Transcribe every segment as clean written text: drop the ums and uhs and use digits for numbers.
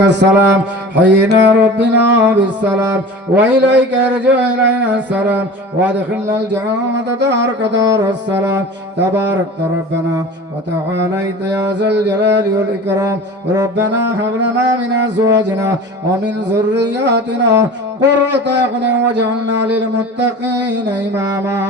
السلام حينا ربنا بالسلام وإليك يرجع إلينا السلام وادخلنا الجنة دارك دار السلام تبارك ربنا وتعاليت يا ذا الجلال والإكرام ربنا هب لنا من أزواجنا ومن ذرياتنا قرة أعين واجعلنا للمتقين إماما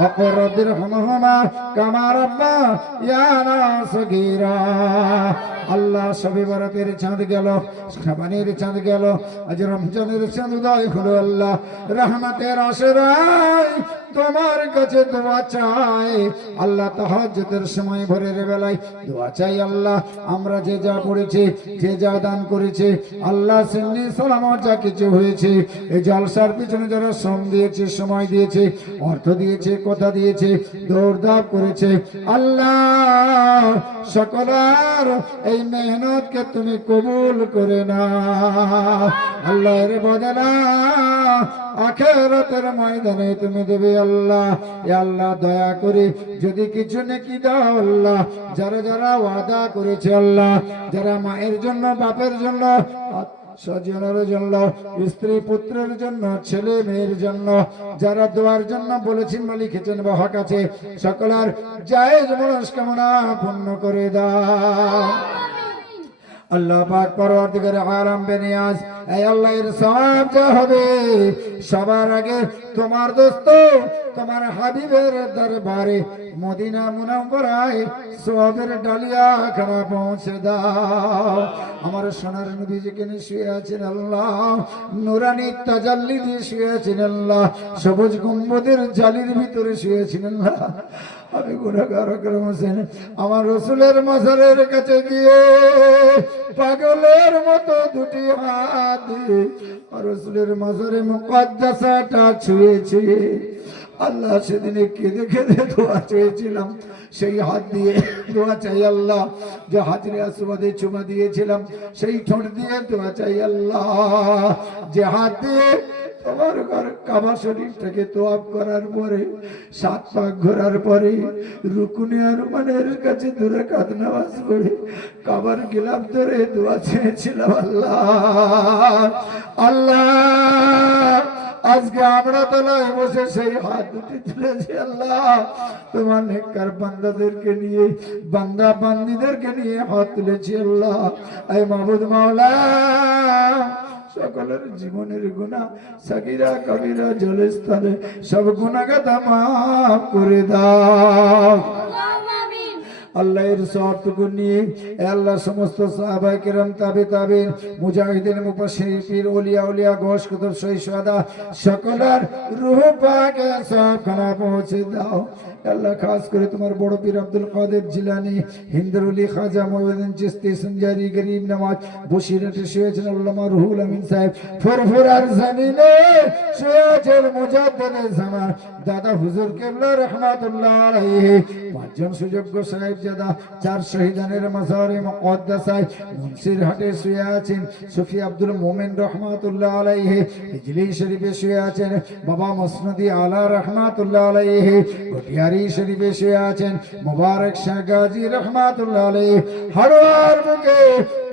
وقل رب ارحمهما كما ربيانا صغيرا আল্লাহ শবে বরাতের চাঁদ গেল, শাবানের চাঁদ গেল, আজ রমজানের চাঁদ উদয় হলো। আল্লাহ রহমতের আশরায় তোমার কাছে দোয়া চাই। আল্লাহ তাহাজ্জুদের সময় ভোরের বেলায় দোয়া চাই। আল্লাহ আমরা যে যা পড়েছি, যে যা দান করেছি, আল্লাহ সিন্নি সালামত যা কিছু হয়েছে, এই জলসার পিছনে যারা শ্রম দিয়েছে, সময় দিয়েছে, অর্থ দিয়েছে, কথা দিয়েছে, দৌড়ধাপ করেছে, আল্লাহ সকলের এই মেহনতকে তুমি কবুল করে না। আল্লাহর বদলা আখিরাতের ময়দানে তুমি দেবে। আল্লাহ এ আল্লাহ দয়া করে যদি কিছু নেকি দাও আল্লাহ, যারা যারা ওয়াদা করেছে আল্লাহ, যারা মায়ের জন্য, বাপের জন্য, স্বজনের জন্য, স্ত্রী পুত্রের জন্য, ছেলে মেয়ের জন্য, যারা দোয়ার জন্য বলেছেন বা লিখেছেন বা হক আছে, সকলের জায়েজ মনস্কামনা পূর্ণ করে দাও। আল্লাহ পাক পরওয়ারদিগার আলম বেনিয়াজ এই আল্লাহর সওয়াব যা হবে সবার আগে তোমার দোস্ত তোমার হাবিবের দরবারে মদিনা মুনাওয়ারায় সওয়াবের ডালিয়া খানা পৌঁছে দাও। আমার সোনার নবী যেখানে শুয়ে আছেন আল্লাহ, নূরানি তাজাল্লি দিয়ে শুয়ে আছেন আল্লাহ, সবুজ গম্বুজের জালির ভিতরে শুয়ে আছেন আল্লাহ। আমি গুনাহগার আকরাম হোসেন আমার রাসূলের মাজারের কাছে গিয়ে পাগলের মতো দুটি হাত দিয়ে রাসূলের মাজারে মুকদ্দাসাটা ছুঁয়েছি আল্লাহ। সেদিনে কেঁদে কেঁদে দোয়া চেয়েছিলাম, সেই হাত দিয়ে দোয়া চাই আল্লাহ। যে হাজরে আসওয়াদে চুমা দিয়েছিলাম সেই ঠোঁট দিয়ে দোয়া চাই আল্লাহ। যে হাত দিয়ে তোমার ঘর কাবা শরীফটাকে তোয়াব করার পরে, 7 পাক ঘোরার পরে, রুকুনে আরমানের কাছে 2 রাকাত নামাজ পড়ে কাবার গিলাফ ধরে দোয়া চেয়েছিলাম আল্লাহ। আল্লাহ আজকে আমরা তলায় বসে সেই হাত দুটি তুলেছি আল্লাহ। তোমার নেককার বান্দাদেরকে নিয়ে, বান্দা বান্দীদেরকে নিয়ে হাত তুলেছি আল্লাহ। এই মাবুদ মাওলা সকলের জীবনের গুনাহ সাগীরা কবিরা জলস্থলে সব গুনাহগাতা মাফ করে দাও। আল্লাহর সওয়াবটুকু নিয়ে আল্লাহ সমস্ত সাহাবায়ে কেরাম, তাবেঈন, মুজাহিদিন, মুফাসসিরিন, ওলিয়া উলিয়া, গোশ কুতুব, শহীদ, শুহাদা সকলের রূহ পাকে সবখানা পৌঁছে দাও। আল্লাহ খাস করে তোমার বড় পীর আব্দুল কাদের জিলানী, হিন্দরুলি, খাজা মুঈনুদ্দিন চিশতি, সঞ্জারি, গরিব নওয়াজ, বসিরহাটে শুয়েছেন আল্লামা রুহুল আমিন সাহেব, ফুরফুরার জমিনে শুয়েছেন মুজাদ্দিদে জামান দাদা হুজুর কেবলা রাহমাতুল্লাহ আলাইহি। 5 জন সুযোগ্য সাহেবজাদা, 4 শহীদানের মাজারে মুকদ্দাসায় মুন্সিরহাটে শুয়ে আছেন সুফি আব্দুল মোমেন রাহমাতুল্লাহ আলাইহি। হিজলি শরীফে শুয়ে আছেন বাবা মসনদি আলা রাহমাতুল্লাহ আলাইহি। গটিয়ারি শরীফে শুয়ে আছেন মুবারক শাহ গাজী রাহমাতুল্লাহ আলাইহি। হাড়োয়ার বুকে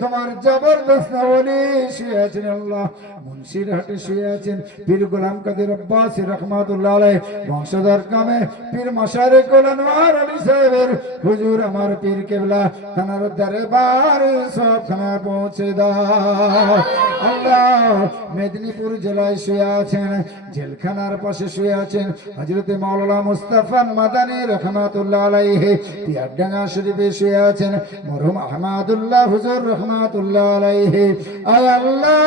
তোমার জবরদস্ত ওলি শুয়ে আছেন আল্লাহ। মুন্সিরহাটে শুয়ে আছেন পীর গোলাম কাদের আব্বাসী রাহমাতুল্লাহ আলাইহি। বংশধর কামে পীর মাশারিকুল আনোয়ার আলী সাহেবের হুজুর আমার পীর কেবলা তানার দরবারে সবখানা পৌঁছে দাও আল্লাহ। মেদিনীপুর জেলায় শুয়ে আছেন, জেলখানার পাশে শুয়ে আছেন হযরত মাওলানা মুস্তাফা মাদানী রাহমাতুল্লাহ আলাইহি। পিয়ারডাঙ্গা শরীফে শুয়ে আছেন মরহুম আহমদুল্লাহ হুজুর রাহমাতুল্লাহ আলাইহি। আয় আল্লাহ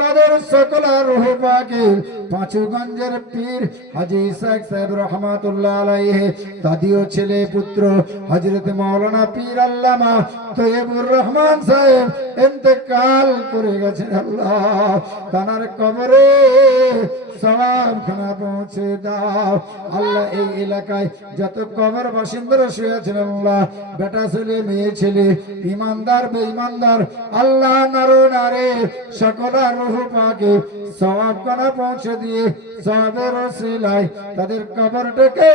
তাদের সকলের রূহ পাকে পাঁচুগঞ্জের পীর হাজী ইসহাক সাহেব রাহমাতুল্লাহ আলাইহি, দাদিও ছেলে পুত্র হযরত মাওলানা পীর আল্লামা তৈয়বুর রহমান সাহেব ইন্তেকাল করে গেছেন আল্লাহ। তানার কবরে সওয়াবখানা পৌঁছে দাও আল্লাহ। এই এলাকায় যত কবর বাসিন্দারা শুয়ে আছেন আল্লাহ, বেটা ছেলে, মেয়ে ছেলে, ইমানদার বেঈমানদার আল্লাহ, নর নারী সকলের রূহ পাকে সওয়াব কণা পৌঁছে দিয়ে সওয়াবের ওসিলায় তাদের কবরটাকে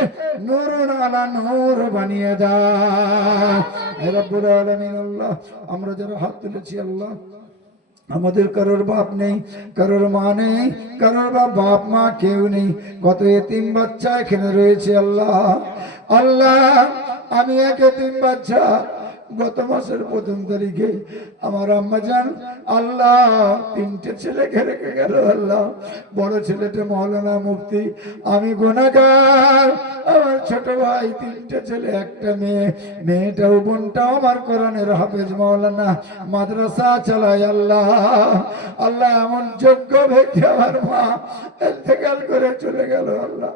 নূরুন আলা নূর বানিয়ে দাও হে রব্বুল আলামিন। আল্লাহ আমরা যারা হাত তুলেছি আল্লাহ, আমাদের কারোর বাপ নেই, কারোর মা নেই, কারোর বাপ মা কেউ নেই, কত এতিম বাচ্চা এখানে রয়েছে আল্লাহ। আল্লাহ আমি এক এতিম বাচ্চা, গত মাসের 1 তারিখে আমার আম্মা জান আল্লাহ 3টে ছেলেকে রেখে গেল আল্লাহ। বড় ছেলেটা মৌলানা মুফতি, আমি গুনাহগার। আমার ছোট ভাই 3টে ছেলে, একটা মেয়ে, মেয়েটাও বোনটাও আমার কোরআনের হাফেজ মৌলানা, মাদ্রাসা চালায় আল্লাহ। আল্লাহ এমন যোগ্য ব্যক্তি আমার মা ইন্তেকাল করে চলে গেল আল্লাহ।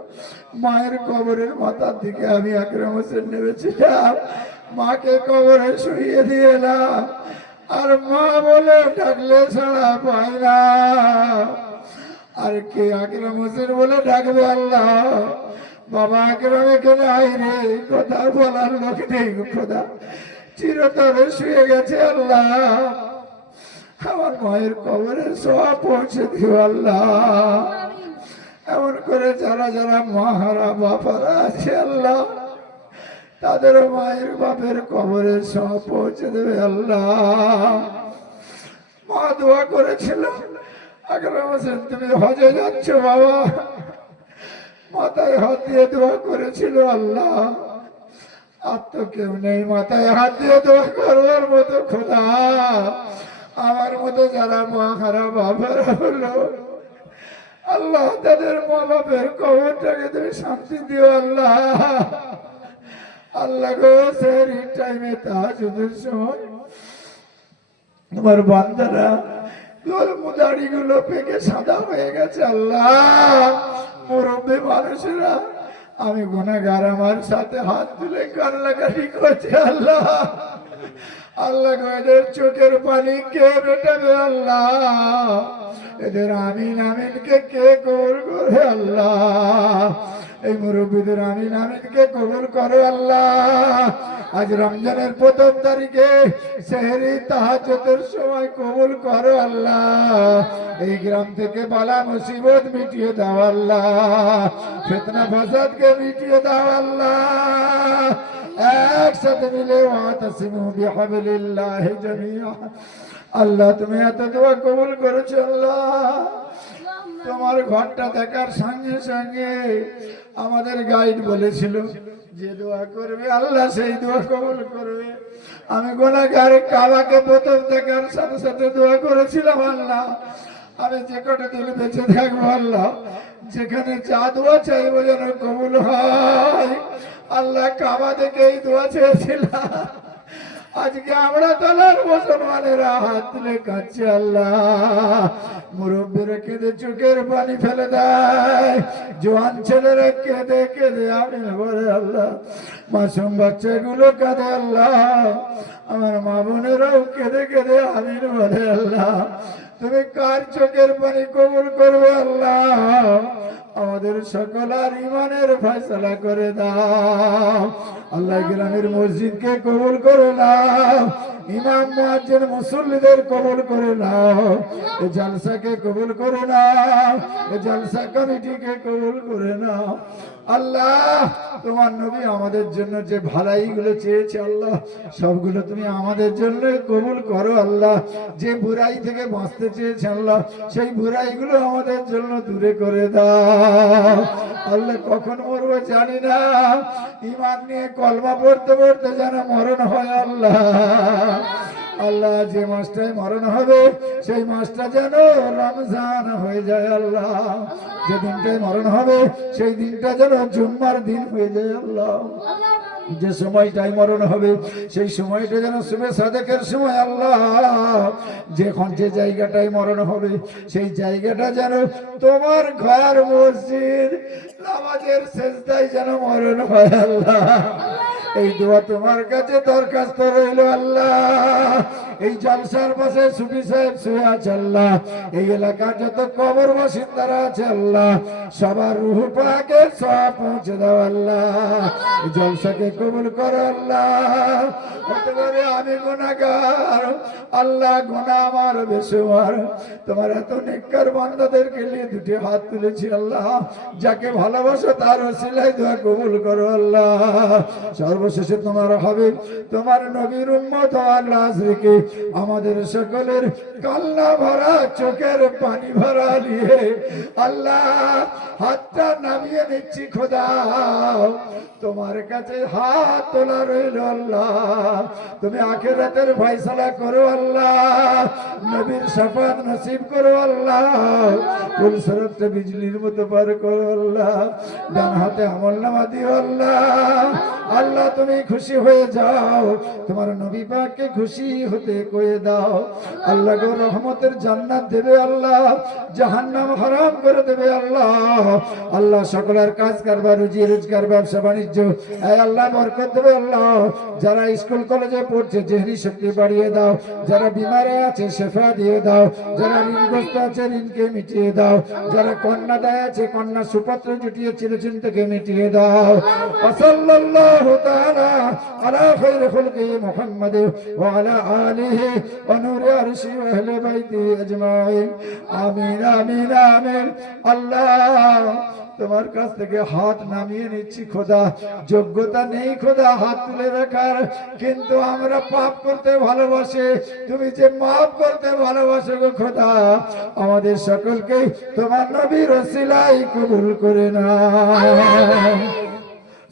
মায়ের কবরের মাথার দিকে আমি আকরাম হোসেন নেমেছিলাম, মাকে কবরে শুইয়ে দিয়ে এলাম, আর মা বলে ডাকলে ছাড়া পাই না। আর কে আকরাম হোসেন বলে ডাকবে আল্লাহ। বাবা আকরাম এখানে আই রে, কথা বলার লোক নেই খোদা, চিরতরে শুয়ে গেছে আল্লাহ। আমার মায়ের কবরে সব পৌঁছে দিও আল্লাহ। এমন করে যারা যারা মাহারা বাপারা আছে আল্লাহ, তাদের মায়ের বাপের কবরে সব পৌঁছে দেবে আল্লাহ। মা দোয়া করেছিল, আকরাম হোসেন তুমি হজে যাচ্ছ বাবা, মাথায় হাত দিয়ে দোয়া করেছিল আল্লাহ। আর তো কেউ নেই মাথায় হাত দিয়ে দোয়া করবার মতো খোদা। আমার মতো যারা মা হারা বাবারা হলো আল্লাহ, তাদের মা বাপের কবরটাকে তুমি শান্তি দিও আল্লাহ। আল্লাহ গো সেই টাইমে তাহাজ্জুদের সময় তোমার বান্দারা গোলমুদাড়ি গুলো পেকে সাদা হয়ে গেছে আল্লাহ। মুরব্বী মানুষেরা, আমি গুনাহগার, আমার সাথে হাত তুলে কান্নাকাটি করছে আল্লাহ। আল্লাহ গো এদের চোখের পানি কে মেটাবে আল্লাহ? এদের আমিন আমিনকে কে কবুল করে আল্লাহ? এই মুরব্বীদের আমিন আমিনকে কবুল করো আল্লাহ। আজ রমজানের 1 তারিখে সেহরি তাহাজ্জুদের সময় কবুল করো আল্লাহ। এই গ্রাম থেকে বালা মুসিবত মিটিয়ে দাও আল্লাহ, ফিতনা ফাসাদকে মিটিয়ে দাও আল্লাহ। একসাথে মিলে ওয়াতাসিমু বিহাবলিল্লাহ জামিআ। আল্লাহ তুমি এত দোয়া কবুল করেছো আল্লাহ। তোমার ঘরটা দেখার সঙ্গে সঙ্গে আমাদের গাইড বলেছিল যে দোয়া করবে আল্লাহ সেই দোয়া কবুল করবে। আমি গুনাহগার, কাবাকে 1 দেখার সাথে সাথে দোয়া করেছিলাম আল্লাহ আমি যে কটা দিন বেঁচে থাকবো আল্লাহ, যেখানে যা দোয়া চাইবো যেন কবুল হয় আল্লাহ। কাবা দেখে এই দোয়া চেয়েছিলাম, আজকে আমরা তোলার মুসলমানেরা হাত তুলে কাঁদছে আল্লাহ। মুরব্বীরা কেঁদে চোখের পানি ফেলে দেয়, জোয়ান ছেলেরা কেঁদে কেঁদে আমিন বলে আল্লাহ। মাসুম বাচ্চাগুলো কাঁদে আল্লাহ, আমার মা বোনেরাও কেঁদে কেঁদে আমিন বলে আল্লাহ। তুমি কার চোখের পানি কবুল করবে আল্লাহ? আমাদের সকল আর ইমানের ফয়সালা করে দাও আল্লাহ। গ্রামের মসজিদকে কবুল করে নাও, ইমাম মুয়াজ্জিন মুসল্লিদের কবুল করে নাও, এই জলসাকে কবুল করে নাও, এই জলসা কমিটিকে কবুল করে নাও আল্লাহ। তোমার নবী আমাদের জন্য যে ভালাইগুলো চেয়েছে আল্লাহ, সবগুলো তুমি আমাদের জন্য কবুল করো আল্লাহ। যে বুরাই থেকে বাঁচতে চেয়েছে আল্লাহ, সেই বুরাইগুলো আমাদের জন্য দূরে করে দাও আল্লাহ। কখন মরবো জানি না, ঈমান নিয়ে কলমা পড়তে পড়তে যেন মরণ হয় আল্লাহ। আল্লাহ যে মাসটায় মরণ হবে সেই মাসটা যেন রমজান হয়ে যায় আল্লাহ। যে দিনটায় মরণ হবে সেই দিনটা যেন জুম্মার দিন হয়ে যায় আল্লাহ। যে সময়টাই মরণ হবে সেই সময়টা যেন শুভে সাদেকের সময় আল্লাহ। যখন যে জায়গাটায় মরণ হবে সেই জায়গাটা যেন তোমার ঘর মসজিদ নামাজের সেজদায় যেন মরণ হয় আল্লাহ। এই দোয়া তোমার কাছে দরখাস্ত রইল আল্লাহ। এই জলসার পাশে সুফি সাহেব শুয়ে আছে আল্লাহ, এই এলাকার যত কবর বাসিন্দারা আছে আল্লাহ, সবার রূহ পাকে সব পৌঁছে দাও আল্লাহ, এই জলসাকে কবুল করো আল্লাহ। হতে পারে আমি গুনাহগার আল্লাহ, গুনাহ আমার বেশুমার, তোমার এত নেককার বান্দাদেরকে নিয়ে দুটি হাত তুলেছি আল্লাহ, যাকে ভালোবাসো তার ওসিলায় দোয়া কবুল করো আল্লাহ। সর্বশেষে তোমার হাবিব তোমার নবীর উম্মত আল্লাহ আজকে আমাদের সকলের কান্না ভরা চোখের পানি ভরা নিয়ে আল্লাহ হাতটা নামিয়ে নিচ্ছি খোদা, তোমার কাছে হাত তোলা রইল আল্লাহ, তুমি আখিরাতের ফয়সালা করো আল্লাহ, নবীর শাফাত নসিব করো আল্লাহ, ফুলসরাতটা বিজলির মতো পার করো আল্লাহ, ডান হাতে আমলনামা দিও আল্লাহ। আল্লাহ তুমি খুশি হয়ে যাও, তোমার নবী পাককে খুশি হতে কয়ে দাও আল্লাহ গো, রহমতের জান্নাত দেবে আল্লাহ, জাহান্নাম হারাম করে দেবে আল্লাহ। আল্লাহ সকলের কাজ কারবার, রুজি রোজগার, ব্যবসা বাণিজ্য আল্লাহ বরকত দেবে আল্লাহ। যারা স্কুল কলেজে পড়ছে জেহরি শক্তি বাড়িয়ে দাও, যারা বিমারে আছে শেফা দিয়ে দাও, যারা ঋণগ্রস্ত আছে ঋণকে মিটিয়ে দাও, যারা কন্যা দায় আছে কন্যা সুপাত্র জুটিয়ে চিরচিন থেকে মিটিয়ে দাও। সাল্লাল্লাহু তাআলা আলা খায়রি খুলকি মুহাম্মাদ ওয়া আলা আলিহি ওয়া নূরি আরশি ওয়া আহলি বাইতি আজমাইন, আমিন আমিন আমিন। আল্লাহ তোমার কাছ থেকে হাত নামিয়ে নিচ্ছি খোদা, যোগ্যতা নেই খোদা হাত তুলে রাখার, কিন্তু আমরা পাপ করতে ভালোবাসে, তুমি যে মাফ করতে ভালোবাসো গো খোদা, আমাদের সকলকে তোমার নবীর ওসিলায় কবুল করে নাও।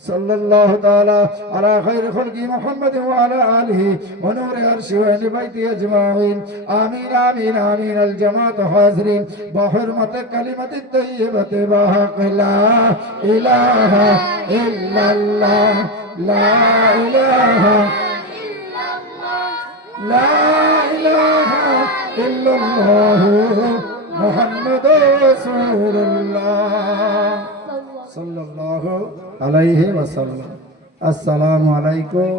সাল্লাল্লাহু তাআলা আলা খায়রি খুলকি মুহাম্মাদ ওয়া আলা আলিহি ওয়া নূরি আরশি ওয়া আহলি বাইতি আজমাইন, আমিন আমিন আমিন। আল জামাত হাজিরিন বিহুরমতি কালিমাতিত তাইয়্যিবাতি বাহাক লা ইলাহা ইল্লাল্লাহ, লা ইলাহা ইল্লাল্লাহ, লা ইলাহা ইল্লাল্লাহ মুহাম্মাদুর রাসূলুল্লাহ সাল্লাল্লাহু আলাইহি ওয়াসাল্লাম। আসসালামু আলাইকুম।